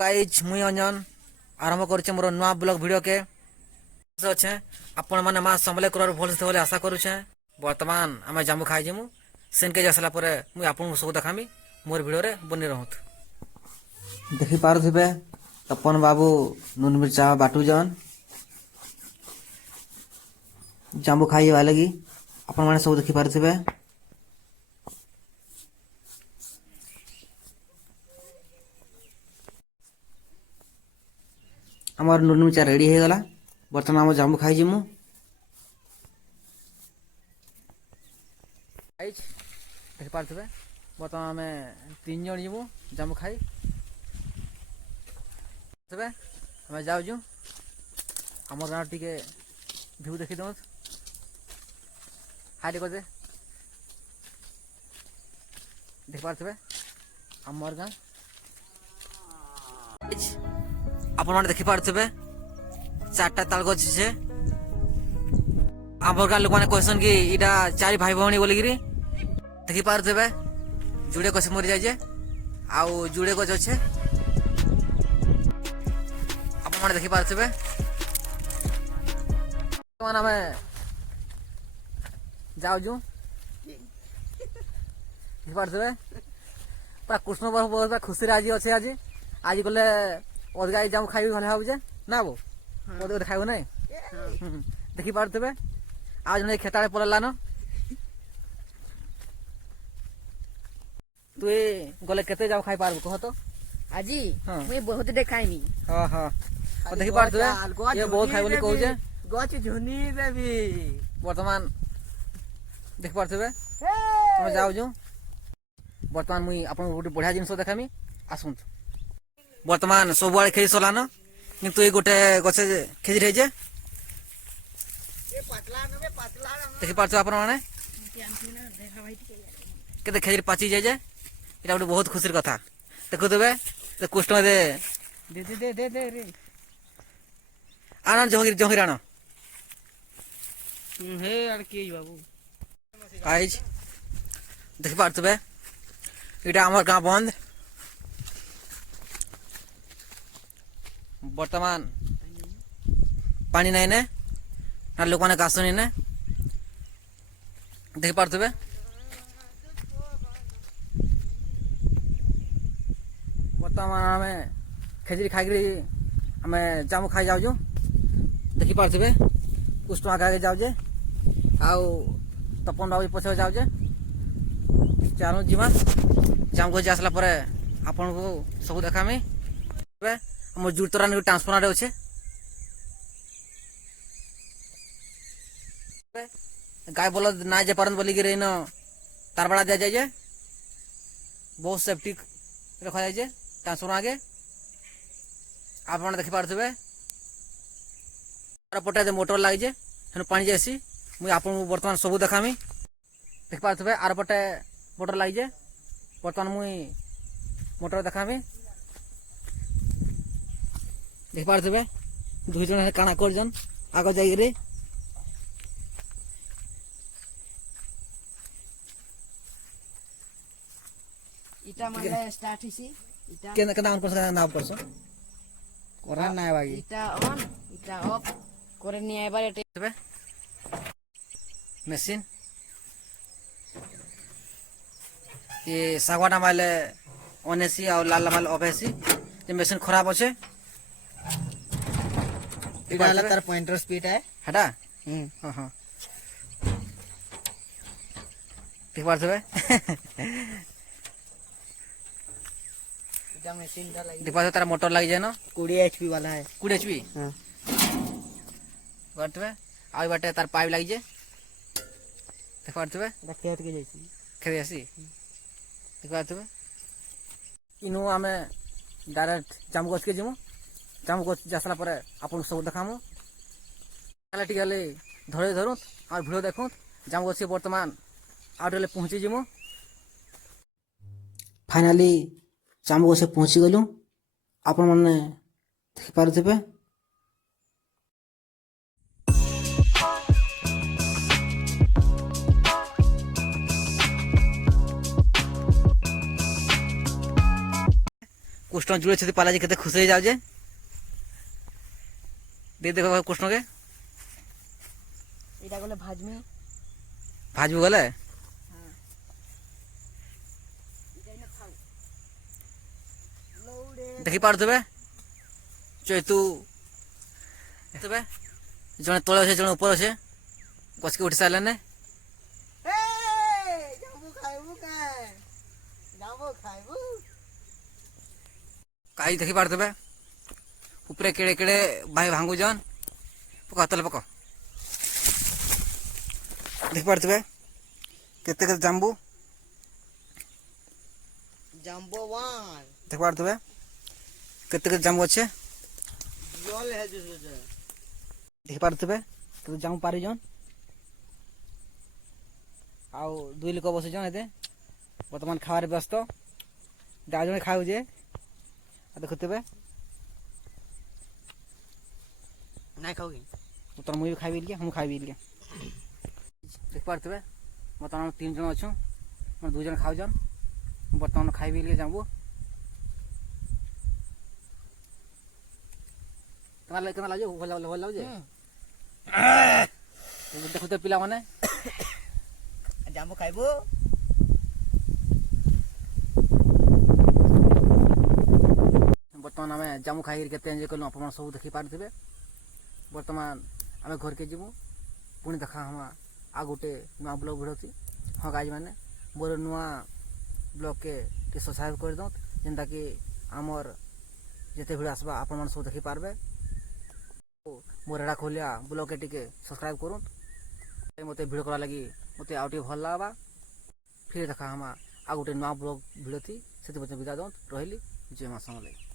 Guys मुई अंजन आरंभ कर मोर नुआ ब्लॉग वीडियो के अच्छे आपण मैंने माँ समलेश्वर भल से बोले आशा करुचे। बर्तमान आम जामु खाई जीमु सेन के जासला मुझे आपन सब देखामी मोर वीडियो बनी रहत देखी पारे तपन बाबू नून मिर्चा बाटुजन जामु खाई लगी आपण मैंने सब देखी पारे। आमर नून मिर्चा रेडी हो गला बर्तमान आम जामु खाई जीमु देख पारे। बर्तमान आम 3 जन जीमु जामु खाई आम जाऊँ आम गाँव टी भ्यू देखी दो हाई कर देख पारे आमर गाँ आपण मैंने देखी पारे 4टा ताल गछ छे। आम गाँ लोक मैंने कहसन कि इटा 4 भाई भौणी बोलिकी देखी पारे जुड़े गछ मरी जाए आउ जुड़े गछ अच्छे आपण मैंने देखी पारे। आम जाऊँ देखी पारे पूरा कृष्ण बहुत खुशी आज अच्छे आज आज गले अदगा जाऊँ खाई भले भावुचे ना बो अदगा खाइब ना देखी पारे आज जन खेता पललान तु गले केते जाऊ खाई पारबो कह तो आज मुई बहुत दे खाइमी। हां हां देखी पारे ये बहुत खाइ बोली कहू जे गछ झुनी देबी वर्तमान देख पारे हम जाऊ जो वर्तमान मुई आपन गोटे बढ़िया जिनस देखामी आसुन। वर्तमान सब आड़े खेजी सरलान किंतु ये गोटे गछ खेजी रही जे देखी पारे आपण माने केते खेजी पाची जाए इटा गोटे बहुत खुशी कथा देखु देबे तो कृष्ण दे दे दे दे दे रे आनंद जहगिर जहगिर आन हे यार के बाबू गाइस देखि पारतबे इटा हमर गांव बंद वर्तमान पानी नहीं ने ना लोक मैंने घास नहीं ने देखि पारतबे वर्तमान आम खेजरी खाई आम जामु खाई जाऊँ देखी पारे कुछ टका आगे जाऊे आउ तपन बाबू पछे जाऊे चालू जीमा जाम गज आसला आपन को सब देखामी मोर जुड़तरा ट्रांसफर अच्छे गाय बलद ना जा पारन बोलिक तार बाड़ा दिया जाए बहुत सेफ्टी रखा जाए ट्रांसफर आगे आप देखी पारे पटे मोटर लगे पानी जासी मुझे आप बर्तमान सब देखामी देख पारे आर पटे मोटर लगे बर्तमान मुई मोटर देखामी देख पारे 2 जन काना कर आग जाइए इटा माने स्टार्ट हिसी इटा केना ऑन करछ ना ऑफ करछ कोरा ना बागी इटा ऑन इटा ऑफ करे नि आइबार एटे मशीन ये सागवाना माले ऑनेसी और लाल माले ऑफ एसी ये मशीन खराब अच्छे इटा ला तार पॉइंटर स्पीड है हटा हां हां देख पारे मशीन दा लगी देखा तारा मोटर लगी जाए ना 20 एचपी वाला है 20 एचपी हां बाटवे आई बाटे तार पाइप लगी जाए देख पारतबे खेत के जैसी खेत आसी देख पारतबे इनु आमे डायरेक्ट जामु गछ के जिमु जामु गछ जासला परे आपन सब देखामु काले टिकले धरे धरु और वीडियो देखु जामु गछ वर्तमान आउटले पहुंची जिमु फाइनली जामु गछ पहुंची गलु आपण माने देखि पारथबे कृष्ण जुड़े पालाजी केते खुश हो जाऊे दे देख कृष्ण के এটা গলে ভাজমি भाजबू गले হ্যাঁ এটাই না খাও লৌড়ে देखी पारे चैतु तबे जड़े तले अच्छे जड़े ऊपर अच्छे गछ के उठी सारे জামু খাইবু কাই জামু খাইবু कहीं देखी पारे ऊपर केड़े केड़े भाई भांगू जन पक तले पक देखी पारे केते केते जाम्बू জাম্বওয়ান देख पारे केते केते जाम्बू अच्छे জল হে জুসে देखी पारे केते जाम्बू पारी जन आउ दुई लोक बस जन एते बर्तमान खावार व्यस्त दाउ जने खाऊ जे देखुते নাই খাওগে तो मुझे खाई लिए हम खाई लिए देख पारे बर्तमान 3 जन अच्छु मैं 2 जन खाऊ जन बर्तमान खाई लिए जाबू केना लागे भल लागे देखुते पिला माने জামু খাইবু बर्तमान आम जामु खाई केते एंजॉय कलु आप सब देखी पारे बर्तमान आम घर के जीवु पुणी देखा हम आ गोटे नुआ ब्लॉग भिड़ हाँ गाइज मैंने मोर नुआ ब्लॉग के सब्सक्राइब कर दो जेनता कि आमर जिते भिड़ आसबा आपण सब देखी पारबे मोर एडा खोलिया ब्लॉग के टिके सब्सक्राइब करूँ मत भिड़ करा लगी मत आउ भल लगा फिर देखा हम आ गोटे नुआ ब्लॉग भिड़ थी से विदा दो रही जय माँ समले।